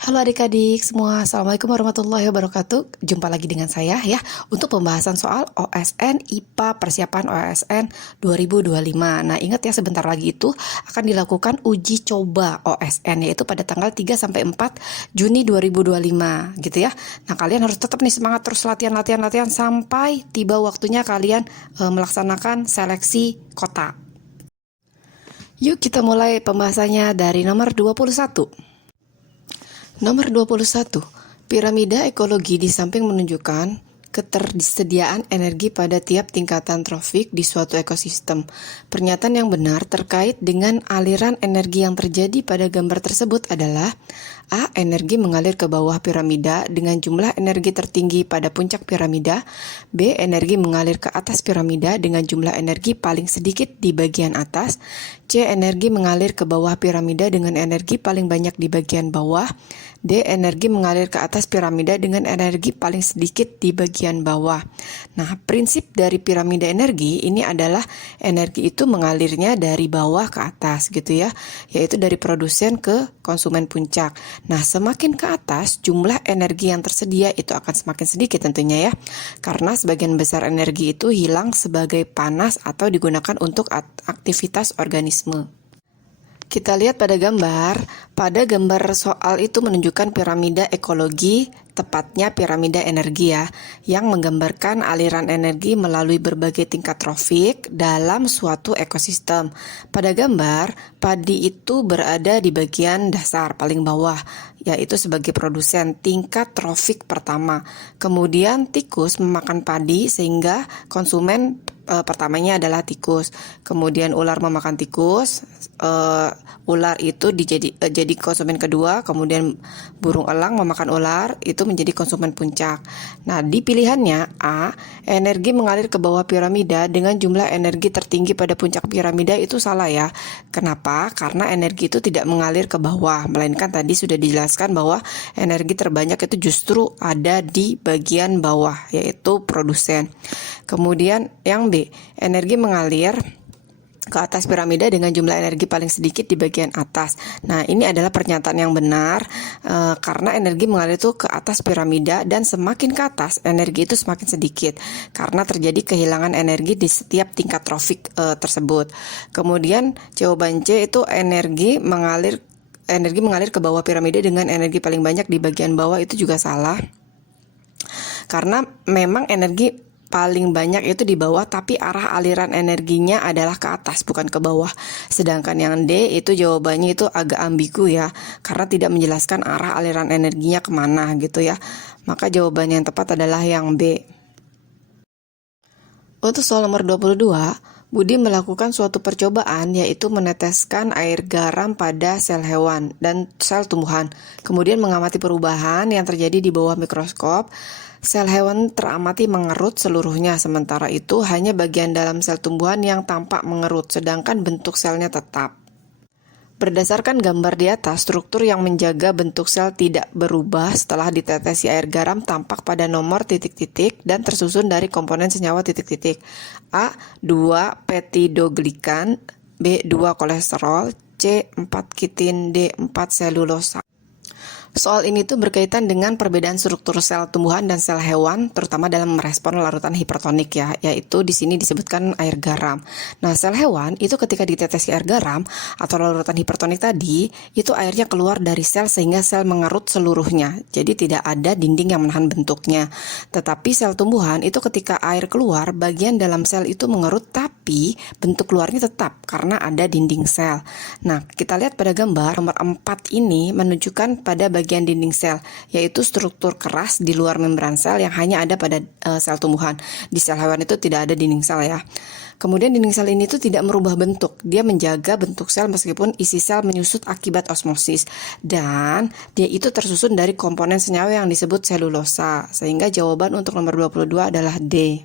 Halo adik-adik semua, Assalamualaikum warahmatullahi wabarakatuh. Jumpa lagi dengan saya ya untuk pembahasan soal OSN IPA persiapan OSN 2025. Nah, ingat ya, sebentar lagi itu akan dilakukan uji coba OSN, yaitu pada tanggal 3 sampai 4 Juni 2025 gitu ya. Nah, kalian harus tetap nih semangat terus latihan sampai tiba waktunya kalian melaksanakan seleksi kota. Yuk kita mulai pembahasannya dari nomor 21. Nomor 21, piramida ekologi di samping menunjukkan ketersediaan energi pada tiap tingkatan trofik di suatu ekosistem. Pernyataan yang benar terkait dengan aliran energi yang terjadi pada gambar tersebut adalah: A. Energi mengalir ke bawah piramida dengan jumlah energi tertinggi pada puncak piramida. B. Energi mengalir ke atas piramida dengan jumlah energi paling sedikit di bagian atas. C. Energi mengalir ke bawah piramida dengan energi paling banyak di bagian bawah. D. Energi mengalir ke atas piramida dengan energi paling sedikit di bagian bawah. Nah, prinsip dari piramida energi ini adalah energi itu mengalirnya dari bawah ke atas gitu ya, yaitu dari produsen ke konsumen puncak. Nah, semakin ke atas jumlah energi yang tersedia itu akan semakin sedikit tentunya ya, karena sebagian besar energi itu hilang sebagai panas atau digunakan untuk aktivitas organisme. Kita lihat pada gambar soal itu menunjukkan piramida ekologi, tepatnya piramida energi ya, yang menggambarkan aliran energi melalui berbagai tingkat trofik dalam suatu ekosistem. Pada gambar, padi itu berada di bagian dasar paling bawah, yaitu sebagai produsen tingkat trofik pertama. Kemudian tikus memakan padi sehingga konsumen pertamanya adalah tikus. Kemudian ular memakan tikus, ular itu jadi konsumen kedua. Kemudian burung elang memakan ular, itu menjadi konsumen puncak. Nah, di pilihannya A, energi mengalir ke bawah piramida dengan jumlah energi tertinggi pada puncak piramida, itu salah ya. Kenapa? Karena energi itu tidak mengalir ke bawah, melainkan tadi sudah dijelaskan bahwa energi terbanyak itu justru ada di bagian bawah, yaitu produsen. Kemudian yang B, energi mengalir ke atas piramida dengan jumlah energi paling sedikit di bagian atas. Nah, ini adalah pernyataan yang benar karena energi mengalir itu ke atas piramida, dan semakin ke atas energi itu semakin sedikit karena terjadi kehilangan energi di setiap tingkat trofik tersebut. Kemudian jawaban C itu energi mengalir ke bawah piramida dengan energi paling banyak di bagian bawah, itu juga salah. Karena memang energi paling banyak itu di bawah, tapi arah aliran energinya adalah ke atas, bukan ke bawah. Sedangkan yang D itu jawabannya itu agak ambigu ya, karena tidak menjelaskan arah aliran energinya kemana gitu ya. Maka jawabannya yang tepat adalah yang B. Untuk soal nomor 22, Budi melakukan suatu percobaan, yaitu meneteskan air garam pada sel hewan dan sel tumbuhan. Kemudian mengamati perubahan yang terjadi di bawah mikroskop. Sel hewan teramati mengerut seluruhnya, sementara itu hanya bagian dalam sel tumbuhan yang tampak mengerut, sedangkan bentuk selnya tetap. Berdasarkan gambar di atas, struktur yang menjaga bentuk sel tidak berubah setelah ditetesi air garam tampak pada nomor titik-titik dan tersusun dari komponen senyawa titik-titik. A. 2 peptidoglikan, B. 2 kolesterol, C. 4 kitin, D. 4 selulosa. Soal ini tuh berkaitan dengan perbedaan struktur sel tumbuhan dan sel hewan, terutama dalam merespon larutan hipertonik ya, yaitu di sini disebutkan air garam. Nah, sel hewan itu ketika ditetesi air garam atau larutan hipertonik tadi, itu airnya keluar dari sel sehingga sel mengerut seluruhnya. Jadi tidak ada dinding yang menahan bentuknya. Tetapi sel tumbuhan itu ketika air keluar, bagian dalam sel itu mengerut, tapi bentuk luarnya tetap karena ada dinding sel. Nah, kita lihat pada gambar nomor 4 ini menunjukkan pada bagian dinding sel, yaitu struktur keras di luar membran sel yang hanya ada pada sel tumbuhan. Di sel hewan itu tidak ada dinding sel ya. Kemudian dinding sel ini tuh tidak merubah bentuk, dia menjaga bentuk sel meskipun isi sel menyusut akibat osmosis, dan dia itu tersusun dari komponen senyawa yang disebut selulosa, sehingga jawaban untuk nomor 22 adalah D.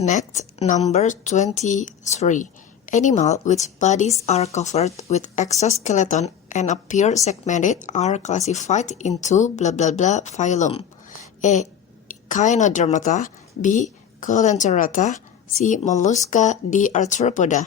Next, number 23. Animal which bodies are covered with exoskeleton and appear segmented are classified into blah blah blah phylum. A. Echinodermata, B. Coelenterata, C. Mollusca, D. Arthropoda.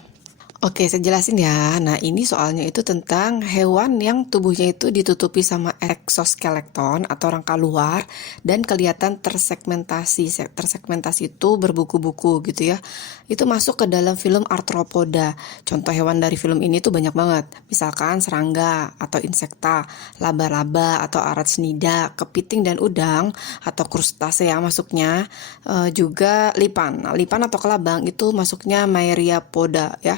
Oke, saya jelasin ya. Nah, ini soalnya itu tentang hewan yang tubuhnya itu ditutupi sama eksoskeleton atau rangka luar dan kelihatan tersegmentasi. Tersegmentasi itu berbuku-buku gitu ya. Itu masuk ke dalam film Arthropoda. Contoh hewan dari film ini tuh banyak banget. Misalkan serangga atau insekta, laba-laba atau arachnida, kepiting dan udang atau krustasea masuknya. Juga lipan. Nah, lipan atau kelabang itu masuknya Myriapoda ya.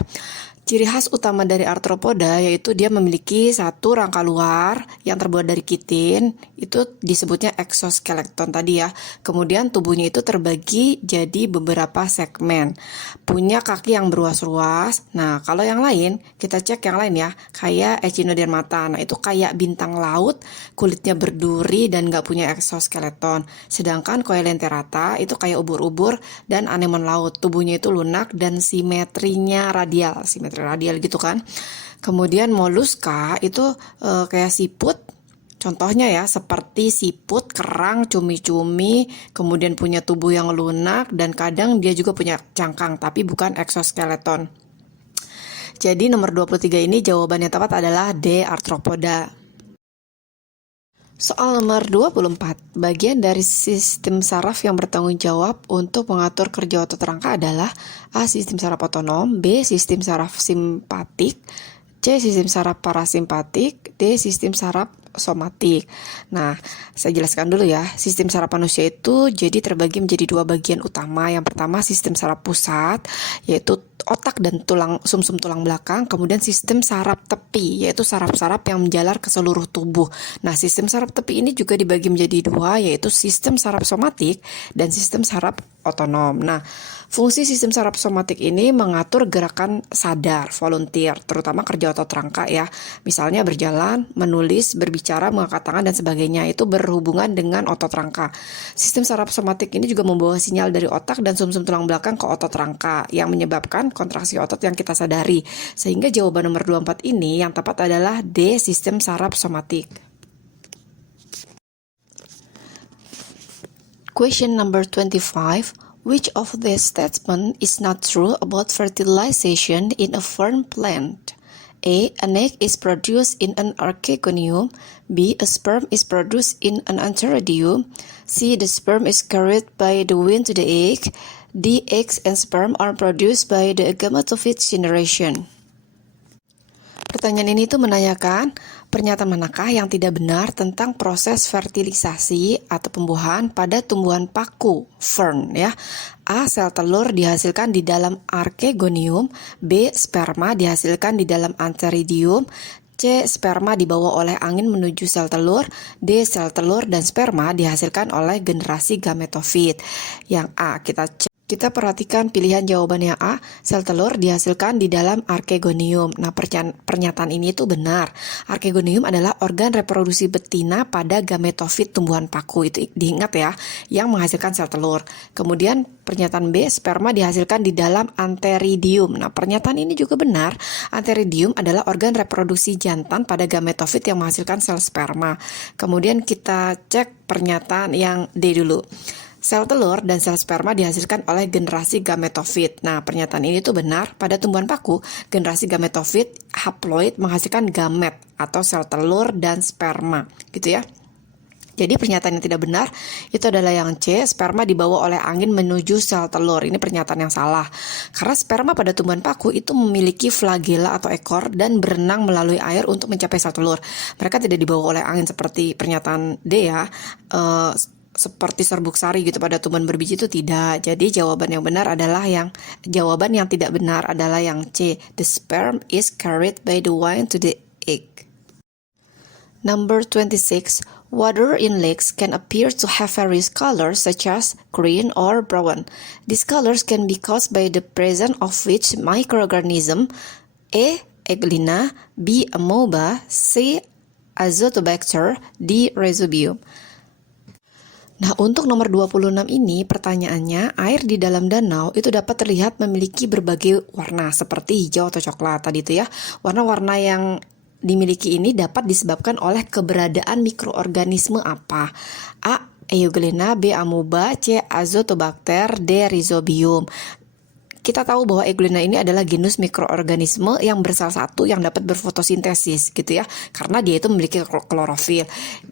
Ciri khas utama dari arthropoda yaitu dia memiliki satu rangka luar yang terbuat dari kitin, itu disebutnya exoskeleton tadi ya. Kemudian tubuhnya itu terbagi jadi beberapa segmen. Punya kaki yang berruas-ruas. Nah, kalau yang lain, kita cek yang lain ya, kayak Echinodermata. Nah, itu kayak bintang laut, kulitnya berduri dan nggak punya exoskeleton. Sedangkan Coelenterata itu kayak ubur-ubur dan anemon laut. Tubuhnya itu lunak dan simetri radial gitu kan. Kemudian moluska itu kayak siput. Contohnya ya seperti siput, kerang, cumi-cumi, kemudian punya tubuh yang lunak dan kadang dia juga punya cangkang tapi bukan exoskeleton. Jadi nomor 23 ini jawaban yang tepat adalah D. Arthropoda. Soal nomor 24, bagian dari sistem saraf yang bertanggung jawab untuk mengatur kerja otot rangka adalah A. Sistem saraf otonom, B. Sistem saraf simpatik, C. Sistem saraf parasimpatik, D. Sistem saraf somatik. Nah, saya jelaskan dulu ya. Sistem saraf manusia itu jadi terbagi menjadi dua bagian utama. Yang pertama sistem saraf pusat, yaitu otak dan sumsum tulang belakang. Kemudian sistem saraf tepi, yaitu saraf-saraf yang menjalar ke seluruh tubuh. Nah, sistem saraf tepi ini juga dibagi menjadi dua, yaitu sistem saraf somatik dan sistem saraf otonom. Nah, fungsi sistem saraf somatik ini mengatur gerakan sadar, volunteer, terutama kerja otot rangka ya. Misalnya berjalan, menulis, berbicara, mengangkat tangan, dan sebagainya. Itu berhubungan dengan otot rangka. Sistem saraf somatik ini juga membawa sinyal dari otak dan sumsum tulang belakang ke otot rangka yang menyebabkan kontraksi otot yang kita sadari. Sehingga jawaban nomor 24 ini yang tepat adalah D. Sistem saraf somatik. Question number 25. Which of these statements is not true about fertilization in a fern plant? A. An egg is produced in an archegonium. B. A sperm is produced in an antheridium. C. The sperm is carried by the wind to the egg. D. Eggs and sperm are produced by the gametophyte generation. Pertanyaan ini tuh menanyakan pernyataan manakah yang tidak benar tentang proses fertilisasi atau pembuahan pada tumbuhan paku, fern ya. A. Sel telur dihasilkan di dalam archegonium. B. Sperma dihasilkan di dalam antheridium. C. Sperma dibawa oleh angin menuju sel telur. D. Sel telur dan sperma dihasilkan oleh generasi gametofit. Yang A kita cek. Kita perhatikan pilihan jawabannya A, sel telur dihasilkan di dalam archegonium. Nah, pernyataan ini itu benar. Archegonium adalah organ reproduksi betina pada gametofit tumbuhan paku. Itu diingat ya, yang menghasilkan sel telur. Kemudian pernyataan B, sperma dihasilkan di dalam antheridium. Nah, pernyataan ini juga benar. Antheridium adalah organ reproduksi jantan pada gametofit yang menghasilkan sel sperma. Kemudian kita cek pernyataan yang D dulu. Sel telur dan sel sperma dihasilkan oleh generasi gametofit. Nah, pernyataan ini tuh benar. Pada tumbuhan paku, generasi gametofit haploid menghasilkan gamet atau sel telur dan sperma, gitu ya. Jadi pernyataan yang tidak benar itu adalah yang C, sperma dibawa oleh angin menuju sel telur. Ini pernyataan yang salah. Karena sperma pada tumbuhan paku itu memiliki flagela atau ekor dan berenang melalui air untuk mencapai sel telur. Mereka tidak dibawa oleh angin seperti pernyataan D ya. Seperti serbuk sari gitu pada tumbuhan berbiji itu tidak. Jadi jawaban yang tidak benar adalah yang C. The sperm is carried by the wind to the egg. Number 26. Water in lakes can appear to have various colors such as green or brown. These colors can be caused by the presence of which microorganism? A. Eglina, B. Amoeba, C. Azotobacter, D. Rhizobium. Nah, untuk nomor 26 ini pertanyaannya, air di dalam danau itu dapat terlihat memiliki berbagai warna seperti hijau atau coklat tadi itu ya. Warna-warna yang dimiliki ini dapat disebabkan oleh keberadaan mikroorganisme apa? A. Euglena, B. Amoeba, C. Azotobacter, D. Rhizobium. kita tahu bahwa Eugleena ini adalah genus mikroorganisme yang bersalah satu yang dapat berfotosintesis gitu ya, karena dia itu memiliki klorofil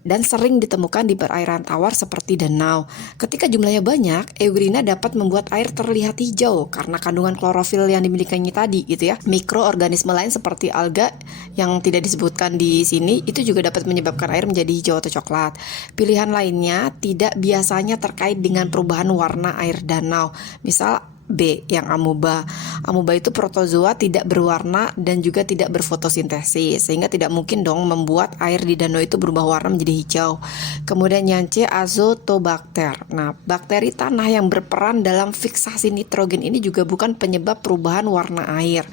dan sering ditemukan di perairan tawar seperti danau. Ketika jumlahnya banyak, Eugleena dapat membuat air terlihat hijau karena kandungan klorofil yang dimilikinya tadi gitu ya. Mikroorganisme lain seperti alga yang tidak disebutkan di sini itu juga dapat menyebabkan air menjadi hijau atau coklat. Pilihan lainnya tidak biasanya terkait dengan perubahan warna air danau. Misal B yang amoeba. Amoeba itu protozoa tidak berwarna dan juga tidak berfotosintesis, sehingga tidak mungkin dong membuat air di danau itu berubah warna menjadi hijau. Kemudian yang C azotobakter. Nah, bakteri tanah yang berperan dalam fiksasi nitrogen ini juga bukan penyebab perubahan warna air.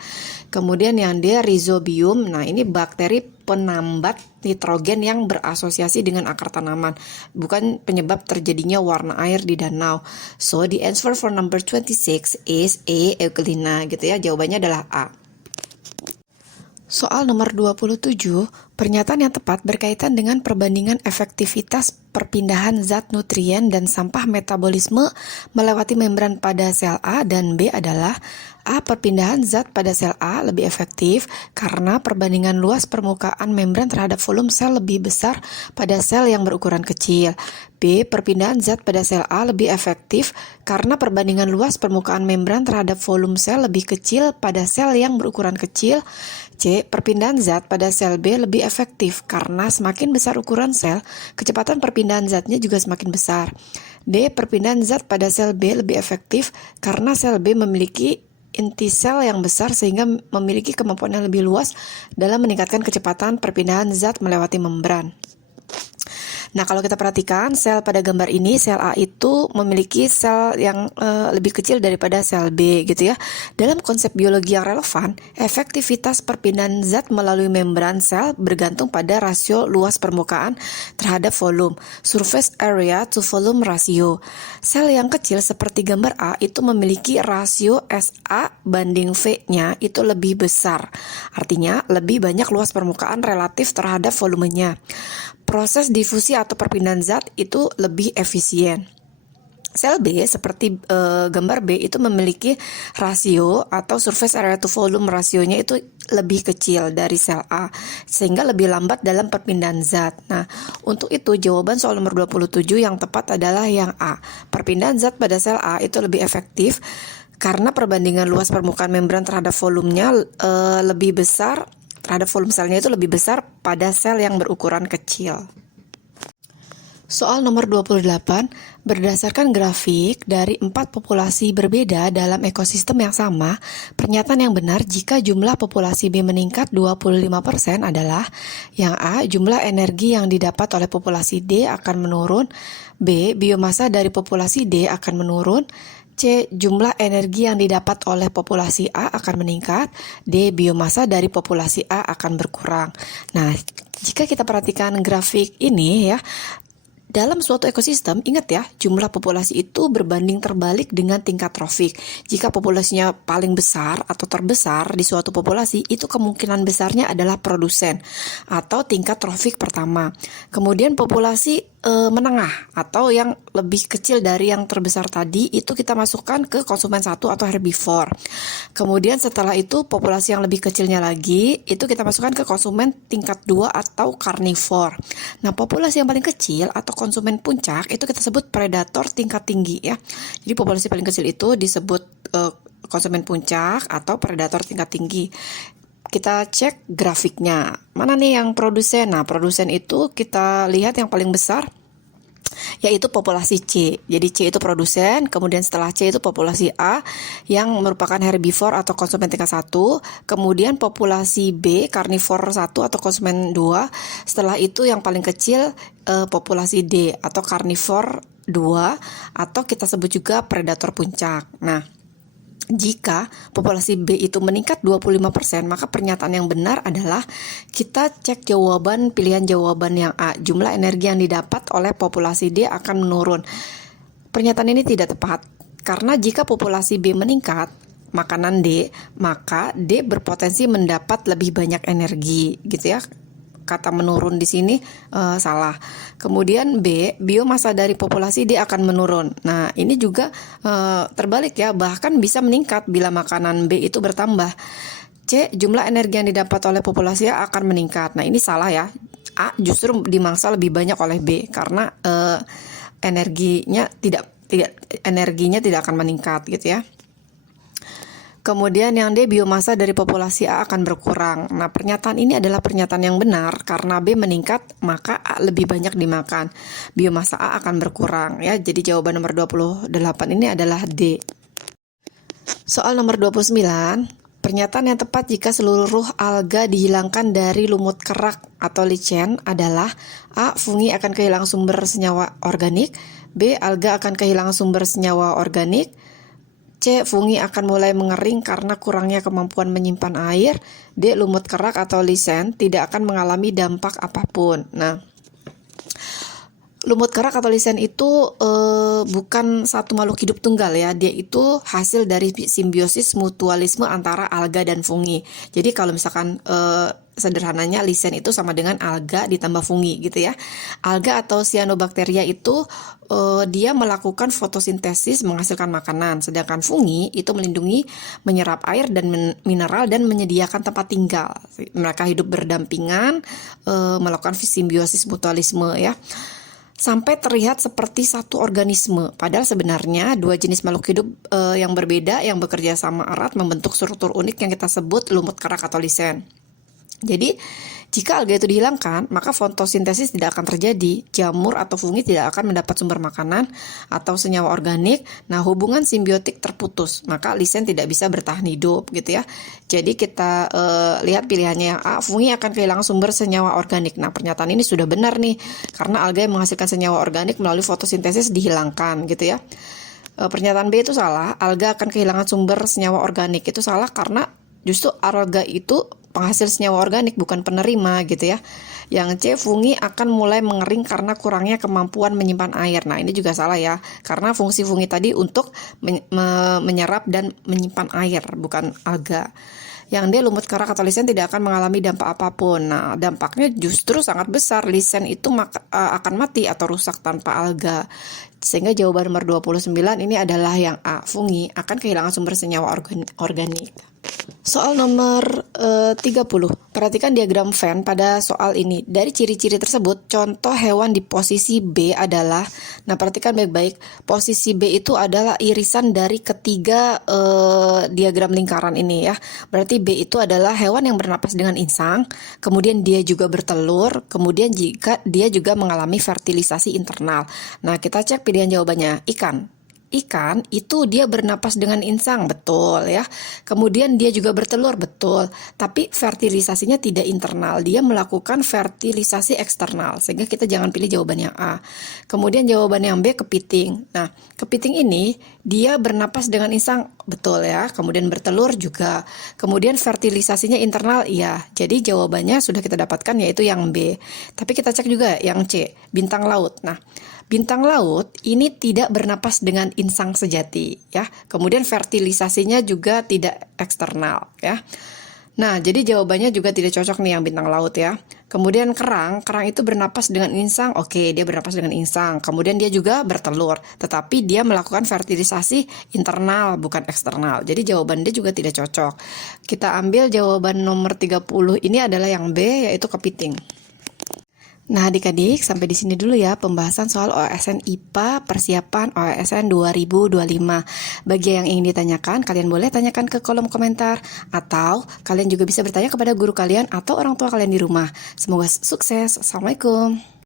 Kemudian yang D rhizobium. Nah, ini bakteri penambat nitrogen yang berasosiasi dengan akar tanaman, bukan penyebab terjadinya warna air di danau. So the answer for number 26 is A, Eugleena gitu ya. Jawabannya adalah A. Soal nomor 27, pernyataan yang tepat berkaitan dengan perbandingan efektivitas perpindahan zat nutrien dan sampah metabolisme melewati membran pada sel A dan B adalah A. Perpindahan zat pada sel A lebih efektif karena perbandingan luas permukaan membran terhadap volume sel lebih besar pada sel yang berukuran kecil. B. Perpindahan zat pada sel A lebih efektif karena perbandingan luas permukaan membran terhadap volume sel lebih kecil pada sel yang berukuran kecil. C. Perpindahan zat pada sel B lebih efektif karena semakin besar ukuran sel, kecepatan perpindahan zatnya juga semakin besar. D. Perpindahan zat pada sel B lebih efektif karena sel B memiliki inti sel yang besar sehingga memiliki kemampuan yang lebih luas dalam meningkatkan kecepatan perpindahan zat melewati membran. Nah, kalau kita perhatikan sel pada gambar ini, sel A itu memiliki sel yang lebih kecil daripada sel B gitu ya. Dalam konsep biologi yang relevan, efektivitas perpindahan zat melalui membran sel bergantung pada rasio luas permukaan terhadap volume, surface area to volume ratio. Sel yang kecil seperti gambar A itu memiliki rasio SA banding V-nya itu lebih besar. Artinya, lebih banyak luas permukaan relatif terhadap volumenya. Proses difusi atau perpindahan zat itu lebih efisien. Sel B seperti gambar B itu memiliki rasio atau surface area to volume rasionya itu lebih kecil dari sel A sehingga lebih lambat dalam perpindahan zat. Nah, untuk itu jawaban soal nomor 27 yang tepat adalah yang A. Perpindahan zat pada sel A itu lebih efektif karena perbandingan luas permukaan membran terhadap volumenya lebih besar, terhadap volume selnya itu lebih besar pada sel yang berukuran kecil. Soal nomor 28, berdasarkan grafik dari 4 populasi berbeda dalam ekosistem yang sama, pernyataan yang benar jika jumlah populasi B meningkat 25% adalah yang A. Jumlah energi yang didapat oleh populasi D akan menurun. B. Biomasa dari populasi D akan menurun. C. Jumlah energi yang didapat oleh populasi A akan meningkat. D. Biomasa dari populasi A akan berkurang. Nah, jika kita perhatikan grafik ini ya, dalam suatu ekosistem, ingat ya, jumlah populasi itu berbanding terbalik dengan tingkat trofik. Jika populasinya paling besar atau terbesar di suatu populasi, itu kemungkinan besarnya adalah produsen atau tingkat trofik pertama. Kemudian populasi menengah atau yang lebih kecil dari yang terbesar tadi itu kita masukkan ke konsumen 1 atau herbivore. Kemudian setelah itu populasi yang lebih kecilnya lagi itu kita masukkan ke konsumen tingkat 2 atau carnivore. Nah, populasi yang paling kecil atau konsumen puncak itu kita sebut predator tingkat tinggi ya. Jadi populasi paling kecil itu disebut konsumen puncak atau predator tingkat tinggi. Kita cek grafiknya. Mana nih yang produsen? Nah, produsen itu kita lihat yang paling besar yaitu populasi C. Jadi C itu produsen, kemudian setelah C itu populasi A yang merupakan herbivore atau konsumen tingkat 1, kemudian populasi B carnivore 1 atau konsumen 2, setelah itu yang paling kecil populasi D atau carnivore 2 atau kita sebut juga predator puncak. Nah, jika populasi B itu meningkat 25%, maka pernyataan yang benar adalah kita cek jawaban, pilihan jawaban yang A. Jumlah energi yang didapat oleh populasi D akan menurun. Pernyataan ini tidak tepat, karena jika populasi B meningkat, makanan D, maka D berpotensi mendapat lebih banyak energi, gitu ya. kata menurun di sini salah. Kemudian B, biomasa dari populasi dia akan menurun. Nah, ini juga terbalik ya, bahkan bisa meningkat bila makanan B itu bertambah. C, jumlah energi yang didapat oleh populasi A akan meningkat. Nah, ini salah ya. A justru dimangsa lebih banyak oleh B karena energinya tidak akan meningkat gitu ya. Kemudian yang D, biomasa dari populasi A akan berkurang. Nah, pernyataan ini adalah pernyataan yang benar karena B meningkat, maka A lebih banyak dimakan. Biomasa A akan berkurang ya. Jadi jawaban nomor 28 ini adalah D. Soal nomor 29, pernyataan yang tepat jika seluruh alga dihilangkan dari lumut kerak atau lichen adalah A, fungi akan kehilangan sumber senyawa organik, B, alga akan kehilangan sumber senyawa organik, C, fungi akan mulai mengering karena kurangnya kemampuan menyimpan air. D, lumut kerak atau lichen tidak akan mengalami dampak apapun. Nah, lumut kerak atau lichen itu bukan satu makhluk hidup tunggal ya. Dia itu hasil dari simbiosis mutualisme antara alga dan fungi. Jadi kalau misalkan sederhananya lichen itu sama dengan alga ditambah fungi gitu ya. Alga atau cyanobacteria itu dia melakukan fotosintesis menghasilkan makanan, sedangkan fungi itu melindungi, menyerap air dan mineral dan menyediakan tempat tinggal. Mereka hidup berdampingan, melakukan simbiosis mutualisme ya, sampai terlihat seperti satu organisme. Padahal sebenarnya dua jenis makhluk hidup yang berbeda yang bekerja sama erat membentuk struktur unik yang kita sebut lumut kerak atau lichen. Jadi, jika alga itu dihilangkan, maka fotosintesis tidak akan terjadi. Jamur atau fungi tidak akan mendapat sumber makanan atau senyawa organik. Nah, hubungan simbiotik terputus, maka lichen tidak bisa bertahan hidup gitu ya. Jadi kita lihat pilihannya yang A, fungi akan kehilangan sumber senyawa organik. Nah, pernyataan ini sudah benar nih, karena alga yang menghasilkan senyawa organik melalui fotosintesis dihilangkan gitu ya. Pernyataan B itu salah, alga akan kehilangan sumber senyawa organik. Itu salah karena justru alga itu penghasil senyawa organik, bukan penerima gitu ya. Yang C, fungi akan mulai mengering karena kurangnya kemampuan menyimpan air. Nah, ini juga salah ya, karena fungsi fungi tadi untuk menyerap dan menyimpan air, bukan alga. Yang D, lumut kerak atau lichen tidak akan mengalami dampak apapun. Nah, dampaknya justru sangat besar. Lichen itu akan mati atau rusak tanpa alga. Sehingga jawaban nomor 29 ini adalah yang A, fungi akan kehilangan sumber senyawa organik. Soal nomor 30. Perhatikan diagram Venn pada soal ini. Dari ciri-ciri tersebut, contoh hewan di posisi B adalah, nah perhatikan baik-baik, posisi B itu adalah irisan dari ketiga diagram lingkaran ini ya. Berarti B itu adalah hewan yang bernapas dengan insang, kemudian dia juga bertelur, kemudian jika dia juga mengalami fertilisasi internal. Nah, kita cek pilihan jawabannya. Ikan itu dia bernapas dengan insang, betul ya. Kemudian dia juga bertelur, betul. Tapi fertilisasinya tidak internal, dia melakukan fertilisasi eksternal. Sehingga kita jangan pilih jawaban yang A. Kemudian jawaban yang B, kepiting. Nah, kepiting ini dia bernapas dengan insang, betul ya. Kemudian bertelur juga. Kemudian fertilisasinya internal, iya. Jadi jawabannya sudah kita dapatkan yaitu yang B. Tapi kita cek juga yang C, bintang laut. Nah, bintang laut ini tidak bernapas dengan insang sejati ya. Kemudian fertilisasinya juga tidak eksternal ya. Nah, jadi jawabannya juga tidak cocok nih yang bintang laut ya. Kemudian kerang itu bernapas dengan insang. Oke, dia bernapas dengan insang. Kemudian dia juga bertelur, tetapi dia melakukan fertilisasi internal bukan eksternal. Jadi jawaban dia juga tidak cocok. Kita ambil jawaban nomor 30 ini adalah yang B, yaitu kepiting. Nah, adik-adik, sampai di sini dulu ya pembahasan soal OSN IPA persiapan OSN 2025. Bagi yang ingin ditanyakan, kalian boleh tanyakan ke kolom komentar, atau kalian juga bisa bertanya kepada guru kalian atau orang tua kalian di rumah. Semoga sukses. Assalamualaikum.